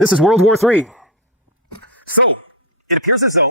This is World War III. So, it appears as though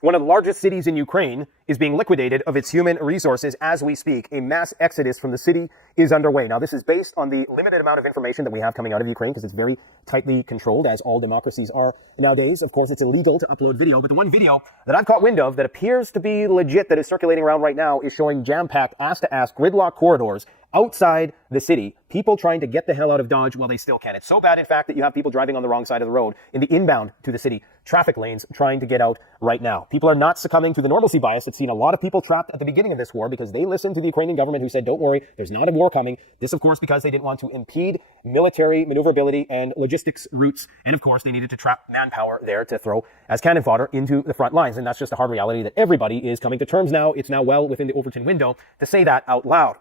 one of the largest cities in Ukraine is being liquidated of its human resources as we speak. A mass exodus from the city is underway. Now, this is based on the limited amount of information that we have coming out of Ukraine because it's very tightly controlled, as all democracies are nowadays. Of course, it's illegal to upload video, but the one video that I've caught wind of that appears to be legit that is circulating around right now is showing jam-packed, ass-to-ass, gridlock corridors outside the city, people trying to get the hell out of Dodge while they still can. It's so bad, in fact, that you have people driving on the wrong side of the road in the inbound to the city traffic lanes trying to get out right now. People are not succumbing to the normalcy bias that's seen a lot of people trapped at the beginning of this war because they listened to the Ukrainian government who said, don't worry, there's not a war coming. This, of course, because they didn't want to impede military maneuverability and logistics routes. And, of course, they needed to trap manpower there to throw as cannon fodder into the front lines. And that's just a hard reality that everybody is coming to terms now. It's now well within the Overton window to say that out loud.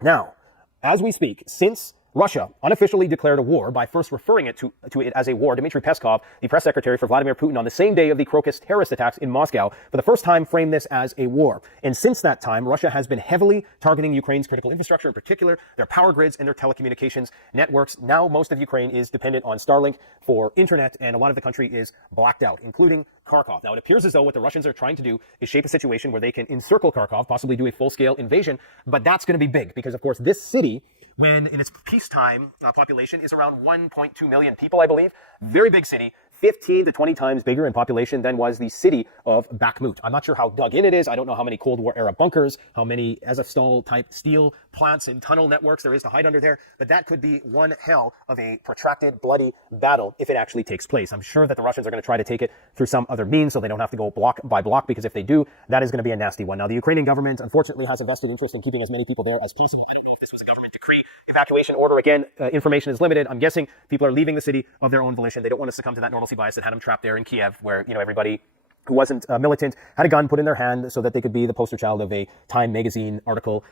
Now, as we speak, since Russia unofficially declared a war by first referring it to it as a war, Dmitry Peskov, the press secretary for Vladimir Putin, on the same day of the Crocus terrorist attacks in Moscow, for the first time framed this as a war. And since that time, Russia has been heavily targeting Ukraine's critical infrastructure, in particular their power grids and their telecommunications networks. Now, most of Ukraine is dependent on Starlink for internet, and a lot of the country is blacked out, including Kharkov. Now, it appears as though what the Russians are trying to do is shape a situation where they can encircle Kharkov, possibly do a full-scale invasion, but that's going to be big because, of course, this city, when in its peacetime population, is around 1.2 million people, I believe. Very big city, 15 to 20 times bigger in population than was the city of Bakhmut. I'm not sure how dug in it is. I don't know how many Cold War era bunkers, how many Azovstal type steel plants and tunnel networks there is to hide under there, but that could be one hell of a protracted, bloody battle if it actually takes place. I'm sure that the Russians are going to try to take it through some other means so they don't have to go block by block, because if they do, that is going to be a nasty one. Now, the Ukrainian government, unfortunately, has a vested interest in keeping as many people there as possible. I don't know if this was a government decree evacuation order. Again, information is limited. I'm guessing people are leaving the city of their own volition. They don't want to succumb to that normalcy bias that had them trapped there in Kiev, where, everybody who wasn't militant had a gun put in their hand so that they could be the poster child of a Time magazine article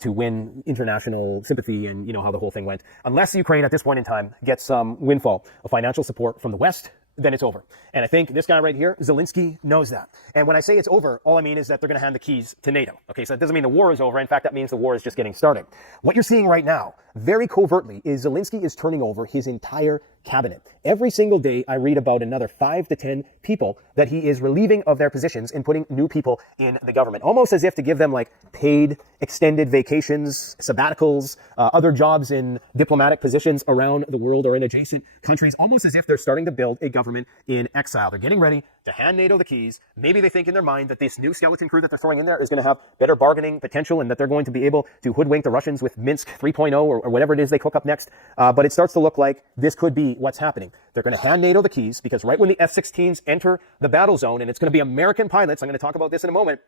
to win international sympathy, and how the whole thing went. Unless Ukraine at this point in time gets some windfall of financial support from the West, then it's over. And I think this guy right here, Zelensky, knows that. And when I say it's over, all I mean is that they're going to hand the keys to NATO. Okay, so that doesn't mean the war is over. In fact, that means the war is just getting started. What you're seeing right now, very covertly, is Zelensky is turning over his entire cabinet. Every single day, I read about another 5 to 10 people that he is relieving of their positions and putting new people in the government, almost as if to give them like paid extended vacations, sabbaticals, other jobs in diplomatic positions around the world or in adjacent countries, almost as if they're starting to build a government in exile. They're getting ready to hand NATO the keys. Maybe they think in their mind that this new skeleton crew that they're throwing in there is going to have better bargaining potential and that they're going to be able to hoodwink the Russians with Minsk 3.0 or whatever it is they cook up next. But it starts to look like this could be what's happening. They're going to hand NATO the keys because right when the F-16s enter the battle zone, and it's going to be American pilots, I'm going to talk about this in a moment.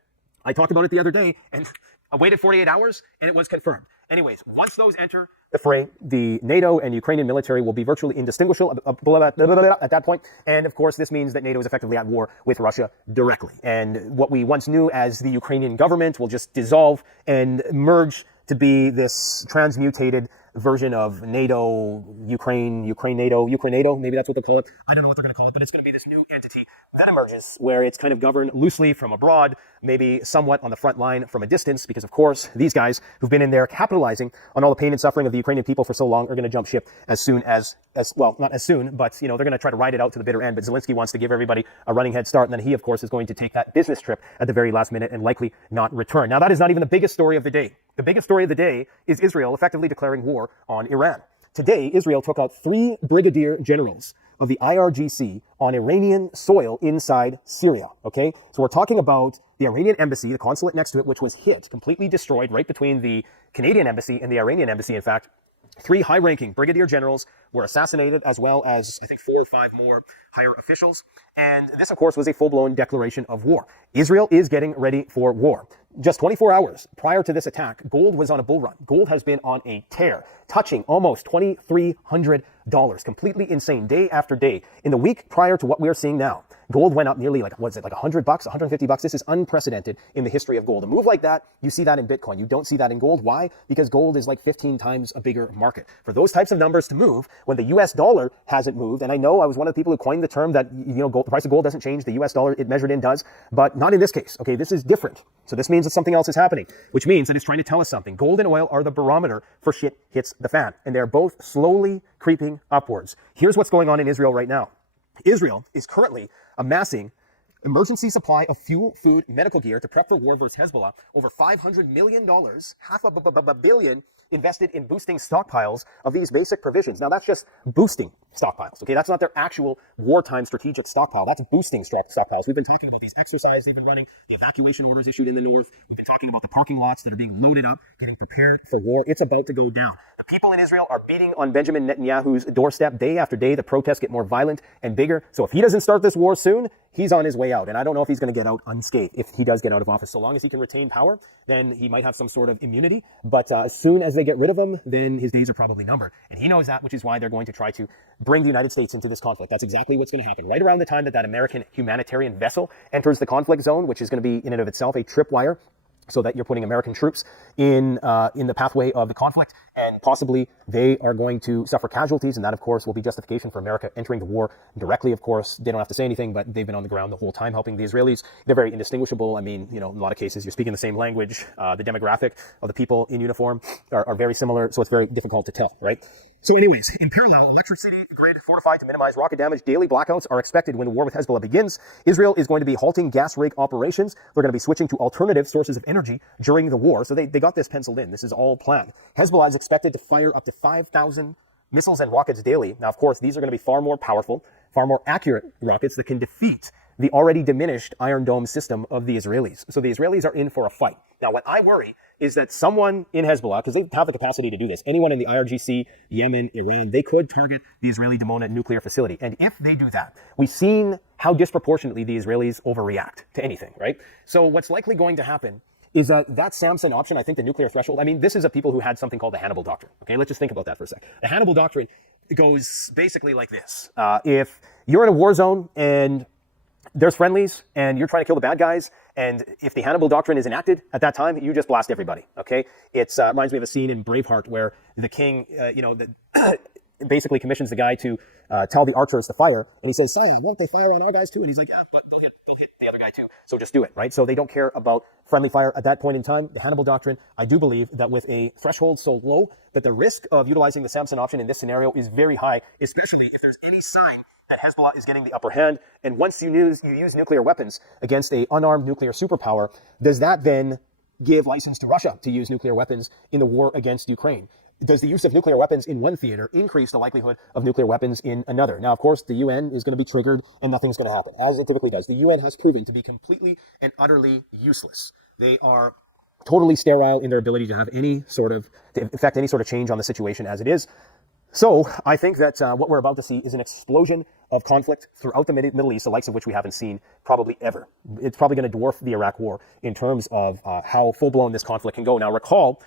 I talked about it the other day, and I waited 48 hours, and it was confirmed. Anyways, once those enter the fray, the NATO and Ukrainian military will be virtually indistinguishable at that point. And of course, this means that NATO is effectively at war with Russia directly. And what we once knew as the Ukrainian government will just dissolve and merge to be this transmutated version of NATO, Ukraine, NATO, maybe that's what they'll call it. I don't know what they're going to call it, but it's going to be this new entity that emerges where it's kind of governed loosely from abroad, maybe somewhat on the front line from a distance, because of course, these guys who've been in there capitalizing on all the pain and suffering of the Ukrainian people for so long are going to jump ship as soon as well, not as soon, but they're going to try to ride it out to the bitter end. But Zelensky wants to give everybody a running head start, and then he, of course, is going to take that business trip at the very last minute and likely not return. Now, that is not even the biggest story of the day. The biggest story of the day is Israel effectively declaring war on Iran. Today, Israel took out 3 brigadier generals of the IRGC on Iranian soil inside Syria, okay? So we're talking about the Iranian embassy, the consulate next to it, which was hit, completely destroyed right between the Canadian embassy and the Iranian embassy, in fact. 3 high-ranking brigadier generals were assassinated, as well as, I think, 4 or 5 more higher officials. And this, of course, was a full-blown declaration of war. Israel is getting ready for war. Just 24 hours prior to this attack, gold was on a bull run. Gold has been on a tear, touching almost $2,300. Completely insane, day after day. In the week prior to what we are seeing now, Gold went up nearly like, what's it, like $100, $150. This is unprecedented in the history of gold. A move like that, you see that in Bitcoin. You don't see that in gold. Why? Because gold is like 15 times a bigger market. For those types of numbers to move, when the US dollar hasn't moved, and I know I was one of the people who coined the term that, gold, the price of gold doesn't change, the US dollar it measured in does, but not in this case. Okay, this is different. So this means that something else is happening, which means that it's trying to tell us something. Gold and oil are the barometer for shit hits the fan, and they're both slowly creeping upwards. Here's what's going on in Israel right now. Israel is currently amassing emergency supply of fuel, food, medical gear to prep for war versus Hezbollah. Over $500 million, half a billion, invested in boosting stockpiles of these basic provisions. Now, that's just boosting stockpiles, okay? That's not their actual wartime strategic stockpile. That's boosting stockpiles. We've been talking about these exercises they've been running, the evacuation orders issued in the north. We've been talking about the parking lots that are being loaded up, getting prepared for war. It's about to go down. The people in Israel are beating on Benjamin Netanyahu's doorstep day after day. The protests get more violent and bigger. So if he doesn't start this war soon, he's on his way out. And I don't know if he's going to get out unscathed if he does get out of office. So long as he can retain power, then he might have some sort of immunity. But as soon as they get rid of him, then his days are probably numbered. And he knows that, which is why they're going to try to bring the United States into this conflict. That's exactly what's going to happen. Right around the time that that American humanitarian vessel enters the conflict zone, which is going to be in and of itself a tripwire, so that you're putting American troops in the pathway of the conflict, and possibly they are going to suffer casualties, and that, of course, will be justification for America entering the war directly. Of course, they don't have to say anything, but they've been on the ground the whole time helping the Israelis. They're very indistinguishable. I mean, in a lot of cases, you're speaking the same language. The demographic of the people in uniform are very similar, so it's very difficult to tell, right? So anyways, in parallel, electricity grid fortified to minimize rocket damage. Daily blackouts are expected when the war with Hezbollah begins. Israel is going to be halting gas rig operations. They're going to be switching to alternative sources of energy during the war. So they got this penciled in. This is all planned. Hezbollah is expected to fire up to 5,000 missiles and rockets daily. Now, of course, these are going to be far more powerful, far more accurate rockets that can defeat the already diminished Iron Dome system of the Israelis. So the Israelis are in for a fight. Now, what I worry is that someone in Hezbollah, because they have the capacity to do this, anyone in the IRGC, Yemen, Iran, they could target the Israeli Dimona nuclear facility. And if they do that, we've seen how disproportionately the Israelis overreact to anything, right? So what's likely going to happen is that Samson option, I think the nuclear threshold, I mean, this is a people who had something called the Hannibal Doctrine. Okay, let's just think about that for a sec. The Hannibal Doctrine goes basically like this. If you're in a war zone and there's friendlies and you're trying to kill the bad guys, and if the Hannibal Doctrine is enacted at that time, you just blast everybody, okay? It reminds me of a scene in Braveheart where the king, basically commissions the guy to tell the archers to fire, and he says, "Sire, won't they fire on our guys too?" And he's like, "Yeah, but they'll hit the other guy too, so just do it," right? So they don't care about friendly fire at that point in time. The Hannibal Doctrine, I do believe that with a threshold so low that the risk of utilizing the Samson option in this scenario is very high, especially if there's any sign that Hezbollah is getting the upper hand. And once you use nuclear weapons against a unarmed nuclear superpower, does that then give license to Russia to use nuclear weapons in the war against Ukraine? Does the use of nuclear weapons in one theater increase the likelihood of nuclear weapons in another? Now, of course, the UN is going to be triggered and nothing's going to happen, as it typically does. The UN has proven to be completely and utterly useless. They are totally sterile in their ability to have to affect any sort of change on the situation as it is. So I think that what we're about to see is an explosion of conflict throughout the Middle East, the likes of which we haven't seen probably ever. It's probably going to dwarf the Iraq War in terms of how full-blown this conflict can go. Now, recall,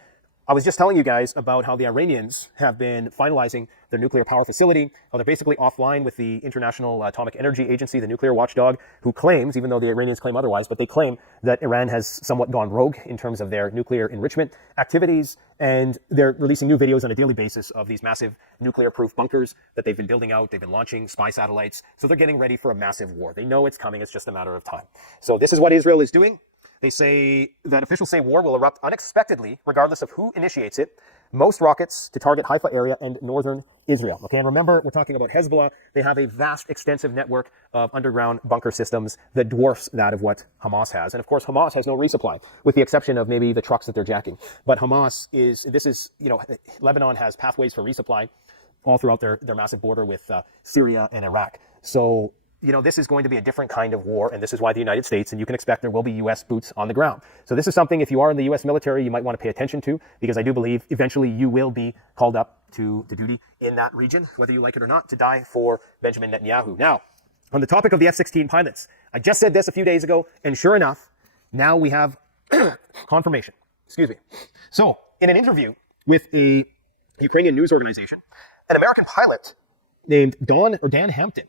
I was just telling you guys about how the Iranians have been finalizing their nuclear power facility, how they're basically offline with the International Atomic Energy Agency, the nuclear watchdog, who claims, even though the Iranians claim otherwise, but they claim that Iran has somewhat gone rogue in terms of their nuclear enrichment activities, and they're releasing new videos on a daily basis of these massive nuclear-proof bunkers that they've been building out. They've been launching spy satellites, so they're getting ready for a massive war. They know it's coming. It's just a matter of time. So this is what Israel is doing. They say that officials say war will erupt unexpectedly, regardless of who initiates it. Most rockets to target Haifa area and northern Israel. Okay, and remember, we're talking about Hezbollah. They have a vast, extensive network of underground bunker systems that dwarfs that of what Hamas has. And of course, Hamas has no resupply, with the exception of maybe the trucks that they're jacking. But Lebanon has pathways for resupply all throughout their massive border with Syria and Iraq. So, this is going to be a different kind of war, and this is why the United States, and you can expect there will be U.S. boots on the ground. So this is something, if you are in the U.S. military, you might want to pay attention to, because I do believe eventually you will be called up to duty in that region, whether you like it or not, to die for Benjamin Netanyahu. Now, on the topic of the F-16 pilots, I just said this a few days ago, and sure enough, now we have confirmation. Excuse me. So, in an interview with a Ukrainian news organization, an American pilot named Dan Hampton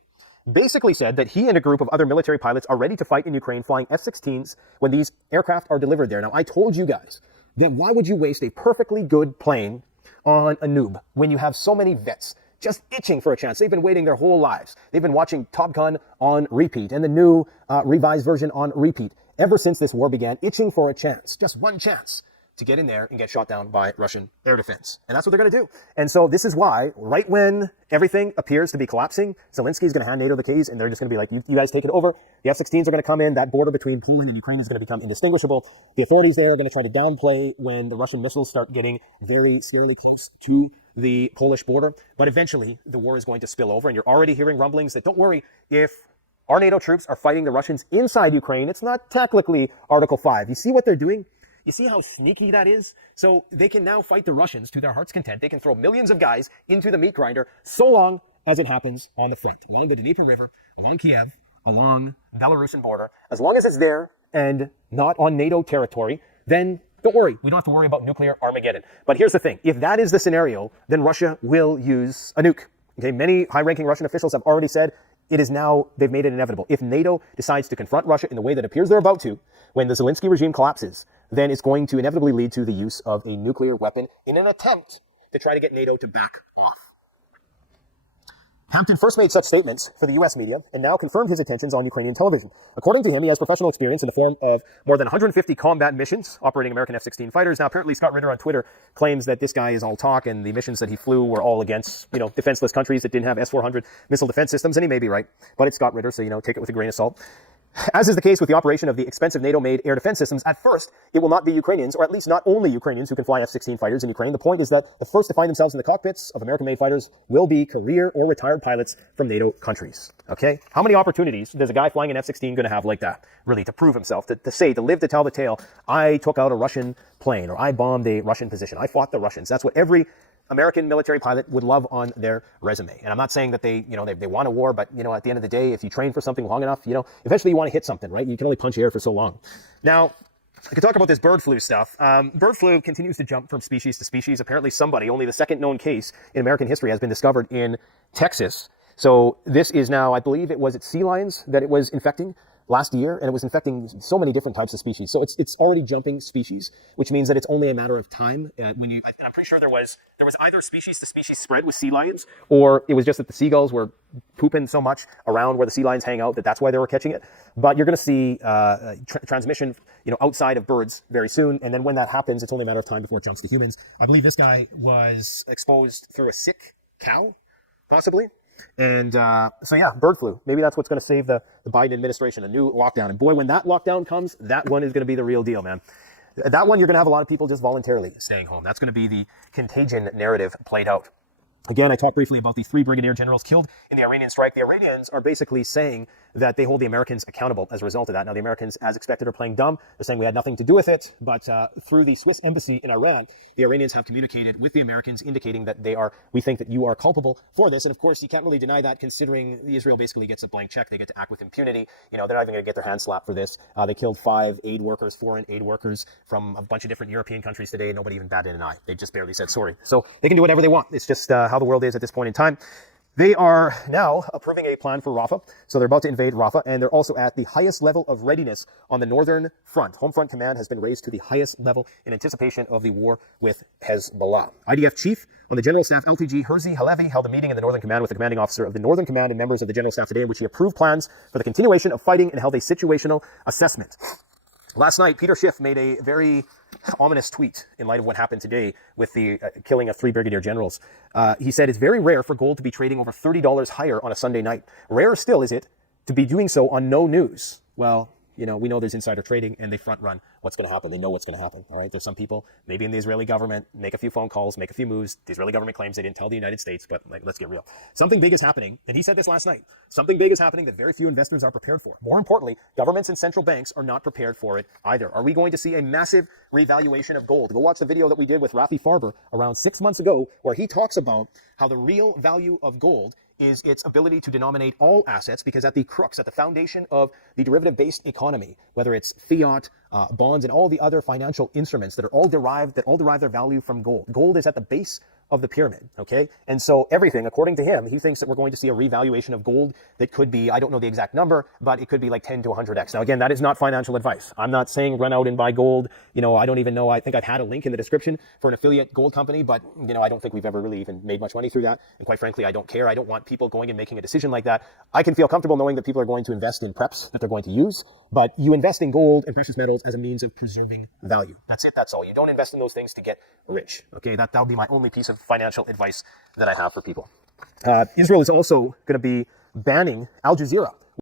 basically said that he and a group of other military pilots are ready to fight in Ukraine flying F-16s when these aircraft are delivered there. Now, I told you guys that why would you waste a perfectly good plane on a noob when you have so many vets just itching for a chance? They've been waiting their whole lives. They've been watching Top Gun on repeat and the new revised version on repeat ever since this war began, itching for a chance, just one chance to get in there and get shot down by Russian air defense. And that's what they're going to do. And so this is why, right when everything appears to be collapsing, Zelensky is going to hand NATO the keys, and they're just going to be like, you guys take it over. The F-16s are going to come in. That border between Poland and Ukraine is going to become indistinguishable. The authorities there are going to try to downplay when the Russian missiles start getting very scarily close to the Polish border. But eventually, the war is going to spill over, and you're already hearing rumblings that, don't worry, if our NATO troops are fighting the Russians inside Ukraine, it's not technically Article 5. You see what they're doing? You see how sneaky that is? So they can now fight the Russians to their heart's content. They can throw millions of guys into the meat grinder so long as it happens on the front, along the Dnieper River, along Kiev, along the Belarusian border. As long as it's there and not on NATO territory, then don't worry. We don't have to worry about nuclear Armageddon. But here's the thing. If that is the scenario, then Russia will use a nuke. Okay, many high-ranking Russian officials have already said it is now, they've made it inevitable. If NATO decides to confront Russia in the way that appears they're about to, when the Zelensky regime collapses, then it's going to inevitably lead to the use of a nuclear weapon in an attempt to try to get NATO to back off. Hampton first made such statements for the U.S. media and now confirmed his intentions on Ukrainian television. According to him, he has professional experience in the form of more than 150 combat missions operating American F-16 fighters. Now, apparently, Scott Ritter on Twitter claims that this guy is all talk and the missions that he flew were all against, defenseless countries that didn't have S-400 missile defense systems, and he may be right. But it's Scott Ritter, so, take it with a grain of salt. As is the case with the operation of the expensive NATO-made air defense systems, at first, it will not be Ukrainians, or at least not only Ukrainians, who can fly F-16 fighters in Ukraine. The point is that the first to find themselves in the cockpits of American-made fighters will be career or retired pilots from NATO countries. Okay? How many opportunities does a guy flying an F-16 going to have like that, really, to prove himself, to live to tell the tale, I took out a Russian plane, or I bombed a Russian position, I fought the Russians. That's what every American military pilot would love on their resume. And I'm not saying that they want a war, but, at the end of the day, if you train for something long enough, eventually you want to hit something, right? You can only punch air for so long. Now, I could talk about this bird flu stuff. Bird flu continues to jump from species to species. Apparently somebody, only the second known case in American history, has been discovered in Texas. So this is now, I believe it was sea lions that it was infecting last year, and it was infecting so many different types of species. So it's already jumping species, which means that it's only a matter of time. I'm pretty sure there was either species to species spread with sea lions, or it was just that the seagulls were pooping so much around where the sea lions hang out that's why they were catching it. But you're going to see transmission, outside of birds very soon, and then when that happens, it's only a matter of time before it jumps to humans. I believe this guy was exposed through a sick cow, possibly. And so yeah, bird flu. Maybe that's what's going to save the Biden administration, a new lockdown. And boy, when that lockdown comes, that one is going to be the real deal, man. That one, you're going to have a lot of people just voluntarily staying home. That's going to be the contagion narrative played out. Again, I talked briefly about the 3 brigadier generals killed in the Iranian strike. The Iranians are basically saying that they hold the Americans accountable as a result of that. Now, the Americans, as expected, are playing dumb. They're saying we had nothing to do with it. But through the Swiss embassy in Iran, the Iranians have communicated with the Americans, indicating that we think that you are culpable for this. And of course, you can't really deny that, considering Israel basically gets a blank check. They get to act with impunity. They're not even going to get their hands slapped for this. They killed 5 foreign aid workers from a bunch of different European countries today. Nobody even batted an eye. They just barely said sorry. So they can do whatever they want. It's just how the world is at this point in time. They are now approving a plan for Rafah. So they're about to invade Rafah, and they're also at the highest level of readiness on the northern front. Home front command has been raised to the highest level in anticipation of the war with Hezbollah. IDF chief on the General Staff, LTG Herzi Halevi, held a meeting in the Northern Command with the commanding officer of the Northern Command and members of the General Staff today, in which he approved plans for the continuation of fighting and held a situational assessment. Last night, Peter Schiff made a very ominous tweet in light of what happened today with the killing of 3 brigadier generals. He said, it's very rare for gold to be trading over $30 higher on a Sunday night. Rarer still is it to be doing so on no news. Well, we know there's insider trading, and they front run what's going to happen. They know what's going to happen. All right. There's some people, maybe in the Israeli government, make a few phone calls, make a few moves. The Israeli government claims they didn't tell the United States, but let's get real. Something big is happening. And he said this last night. Something big is happening that very few investors are prepared for. More importantly, governments and central banks are not prepared for it either. Are we going to see a massive revaluation of gold? Go watch the video that we did with Rafi Farber around 6 months ago, where he talks about how the real value of gold is its ability to denominate all assets, because at the crux, at the foundation of the derivative-based economy, whether it's fiat, bonds, and all the other financial instruments that all derive their value from gold. Gold is at the base of the pyramid, okay? And so everything, according to him, he thinks that we're going to see a revaluation of gold that could be, I don't know the exact number, but it could be like 10 to 100x. Now, again, that is not financial advice. I'm not saying run out and buy gold. I don't even know. I think I've had a link in the description for an affiliate gold company, but, I don't think we've ever really even made much money through that. And quite frankly, I don't care. I don't want people going and making a decision like that. I can feel comfortable knowing that people are going to invest in preps that they're going to use, but you invest in gold and precious metals as a means of preserving value. That's it. That's all. You don't invest in those things to get rich. Okay, that would be my only piece of financial advice that I have for people. Israel is also going to be banning Al Jazeera